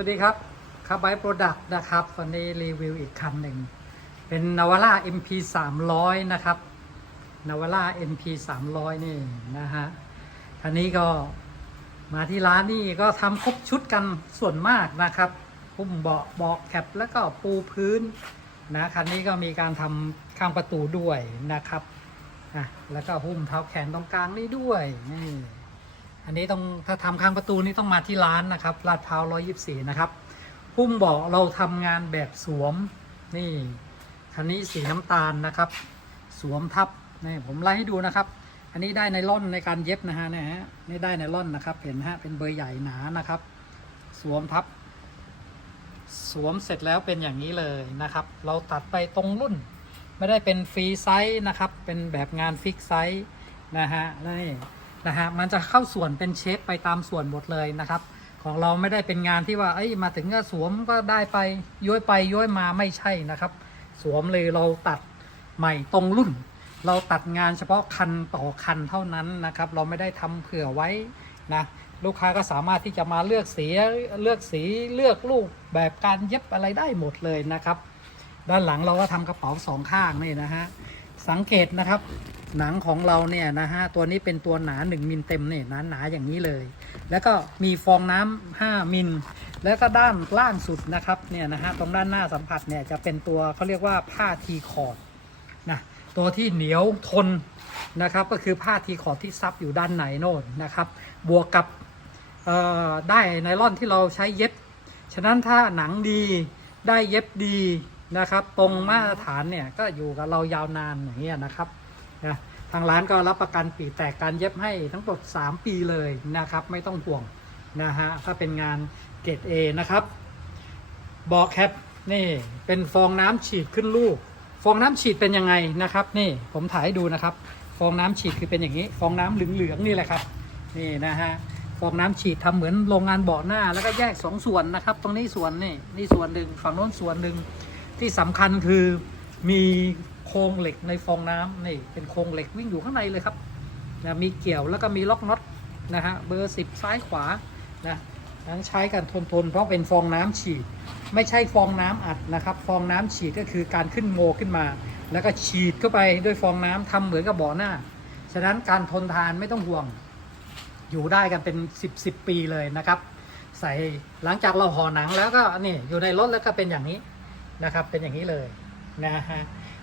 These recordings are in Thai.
วัสดีครับคาร์บ y โปรดักต์นะครับ วันนี้รีวิวอีกคันหนึ่ง เป็นนาวาร่า MP 300นะครับนาวาร่า MP 300นี่นะฮะคันนี้ก็มาที่ร้านนี่ก็ทำครบชุดกันส่วนมากนะครับพุ่มเบาะเบอกแคปแล้วก็ปูพื้นนะคันนี้ก็มีการทำข้างประตูด้วยนะครับอะแล้วก็หุ้มเท้าแขนตรงกลางนี่ด้วยนี่ อันนี้ต้องถ้าทำข้างประตูนี่ต้องมาที่ร้านนะครับลาดพร้าว124นะครับพุ่มเบอกเราทำงานแบบสวมนี่คันนี้สีน้ำตาลนะครับ สวมทับนี่ผมไล่ให้ดูนะครับ อันนี้ได้ในร่อนในการเย็บนะฮะนี่ฮะนี่ได้ในร่อนนะครับเห็นฮะเป็นเบอร์ใหญ่หนานะครับ สวมทับ สวมเสร็จแล้วเป็นอย่างนี้เลยนะครับ เราตัดไปตรงรุ่น ไม่ได้เป็นฟรีไซส์นะครับ เป็นแบบงานฟิกไซส์นะฮะนี่ นะฮะมันจะเข้าส่วนเป็นเชฟไปตามส่วนหมดเลยนะครับ ของเราไม่ได้เป็นงานที่ว่าเอ้ยมาถึงก็สวมก็ได้ไปย้อยไปย้อยมาไม่ใช่นะครับ สวมเลยเราตัดใหม่ตรงรุ่น เราตัดงานเฉพาะคันต่อคันเท่านั้นนะครับ เราไม่ได้ทำเผื่อไว้นะลูกค้าก็สามารถที่จะมาเลือกสีเลือกสีเลือกรูปแบบการเย็บอะไรได้หมดเลยนะครับ ด้านหลังเราก็ทำกระเป๋าสองข้างนี่นะฮะ สังเกตนะครับ หนังของเราเนี่ยนะฮะตัวนี้เป็นตัวหนา1มิลเต็มเนี่ยหนาหนาอย่างนี้เลย แล้วก็มีฟองน้ำ5มิลแล้วก็ด้านล่างสุดนะครับเนี่ยนะฮะตรงด้านหน้าสัมผัสเนี่ยจะเป็นตัวเขาเรียกว่าผ้าทีคอร์ดนะตัวที่เหนียวทนนะครับ ก็คือผ้าทีคอร์ดที่ซับอยู่ด้านในโน่นนะครับ บวกกับเอ่อได้ไนล่อนที่เราใช้เย็บ ฉะนั้นถ้าหนังดีได้เย็บดี นะครับ ตรงมาตรฐานเนี่ยก็อยู่กับเรายาวนานอย่างเงี้ยนะครับนะทางร้านก็รับประกันปีแตกการเย็บให้ทั้งหมด 3 ปีเลยนะครับ ไม่ต้องห่วงนะฮะถ้าเป็นงานเกรด A นะครับบอกแคปนี่เป็นฟองน้ำฉีดขึ้นลูก ฟองน้ำฉีดเป็นยังไงนะครับ นี่ผมถ่ายให้ดูนะครับ ฟองน้ำฉีดคือเป็นอย่างนี้ ฟองน้ำเหลืองๆนี่แหละครับนี่นะฮะฟองน้ำฉีดทำเหมือนโรงงานเบาะหน้า แล้วก็แยกสองส่วนนะครับ ตรงนี้ส่วนนี่นี่ส่วนหนึ่งฝั่งโน้นส่วนหนึ่ง ที่สำคัญคือมีโครงเหล็กในฟองน้ำนี่เป็นโครงเหล็กวิ่งอยู่ข้างในเลยครับนะมีเกี่ยวแล้วก็มีล็อกน็อตนะฮะเบอร์สิบซ้ายขวานะนั้นใช้กันทนทนเพราะเป็นฟองน้ำฉีด ไม่ใช่ฟองน้ำอัดนะครับ ฟองน้ำฉีดก็คือการขึ้นโมขึ้นมา แล้วก็ฉีดเข้าไปด้วยฟองน้ำทำเหมือนกับบาะหน้า ฉะนั้นการทนทานไม่ต้องห่วง อยู่ได้กันเป็น 10บสปีเลยนะครับ ใส่หลังจากเราห่อหนังแล้วก็นี่อยู่ในรถแล้วก็เป็นอย่างนี้ นะครับ เป็นอย่างนี้เลยนะฮะ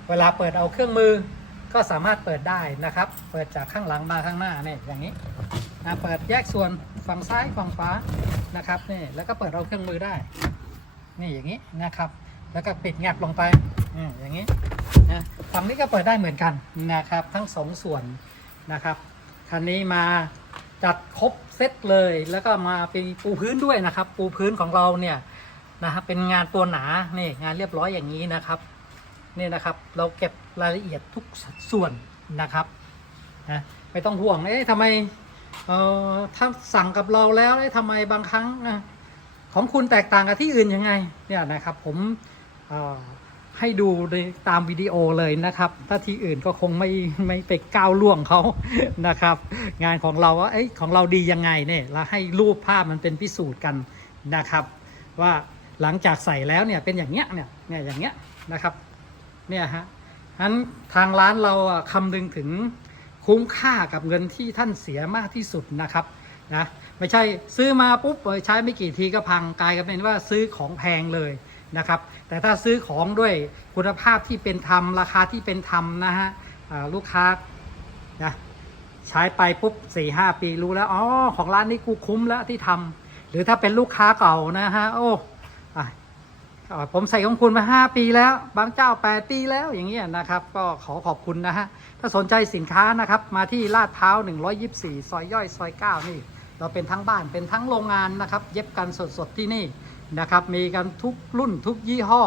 เวลาเปิดเอาเครื่องมือก็สามารถเปิดได้นะครับ เปิดจากข้างหลังมาข้างหน้าเนี่ยอย่างนี้นะเปิดแยกส่วนฝั่งซ้ายฝั่งขวานะครับนี่แล้วก็เปิดเอาเครื่องมือได้ นี่อย่างนี้นะครับ แล้วก็ปิดแงบลงไปอืมอย่างนี้นะฝั่งนี้ก็เปิดได้เหมือนกันนะครับ ทั้งสองส่วนนะครับคันนี้มาจัดครบเซตเลย แล้วก็มาเป็นปูพื้นด้วยนะครับ ปูพื้นของเราเนี่ย นะครับเป็นงานตัวหนานี่งานเรียบร้อยอย่างนี้นะครับนี่นะครับ เราเก็บรายละเอียดทุกส่วนนะครับนะไม่ต้องห่วงเอ๊ะทำไมเอ่อถ้าสั่งกับเราแล้วเอ๊ะทำไมบางครั้งนะของคุณแตกต่างกับที่อื่นยังไงเนี่ยนะครับผมให้ดูในตามวิดีโอเลยนะครับ ถ้าที่อื่นก็คงไม่ไม่ไปก้าวล่วงเขานะครับ งานของเราว่าเอ้ยของเราดียังไงเนี่ยเราให้รูปภาพมันเป็นพิสูจน์กันนะครับ ว่า หลังจากใส่แล้วเนี่ยเป็นอย่างเงี้ยเนี่ยเนี่ยอย่างเงี้ยนะครับเนี่ยฮะนั้นทางร้านเราคำนึงถึงคุ้มค่ากับเงินที่ท่านเสียมากที่สุดนะครับนะไม่ใช่ซื้อมาปุ๊บใช้ไม่กี่ทีก็พังกลายกันเป็นว่าซื้อของแพงเลยนะครับ แต่ถ้าซื้อของด้วยคุณภาพที่เป็นธรรมราคาที่เป็นธรรมนะฮะลูกค้านะใช้ไปปุ๊บสี่ห้าปีรู้แล้วอ๋อของร้านนี้กูคุ้มแล้วที่ทำหรือถ้าเป็นลูกค้าเก่านะฮะโอ้ ผมใส่ของคุณมาห้าปีแล้ว บางเจ้าแปดปีแล้วอย่างเงี้ยนะครับ ก็ขอขอบคุณนะฮะ ถ้าสนใจสินค้านะครับ มาที่ลาดพร้าว 124 ซอยย่อย ซอย 9 นี่ เราเป็นทั้งบ้านเป็นทั้งโรงงานนะครับ เย็บกันสดๆที่นี่นะครับ มีกันทุกรุ่นทุกยี่ห้อ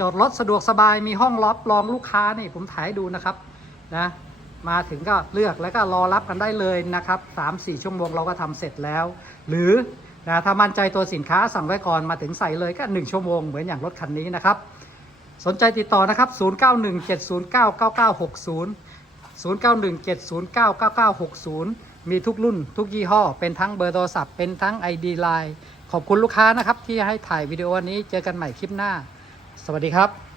จอดรถสะดวกสบาย มีห้องรับรองลูกค้านี่ผมถ่ายดูนะครับนะ มาถึงก็เลือกแล้วก็รอรับกันได้เลยนะครับ 3-4 ชั่วโมงเราก็ทำเสร็จแล้ว หรือ นะถ้ามั่นใจตัวสินค้าสั่งไว้ก่อนมาถึงใส่เลยก็ 1 ชั่วโมงเหมือนอย่างรถคันนี้นะครับ สนใจติดต่อนะครับ 0917099960 0917099960 มีทุกรุ่นทุกยี่ห้อ เป็นทั้งเบอร์โทรศัพท์เป็นทั้ง ID Line ขอบคุณลูกค้านะครับที่ให้ถ่ายวิดีโออันนี้เจอกันใหม่คลิปหน้า สวัสดีครับ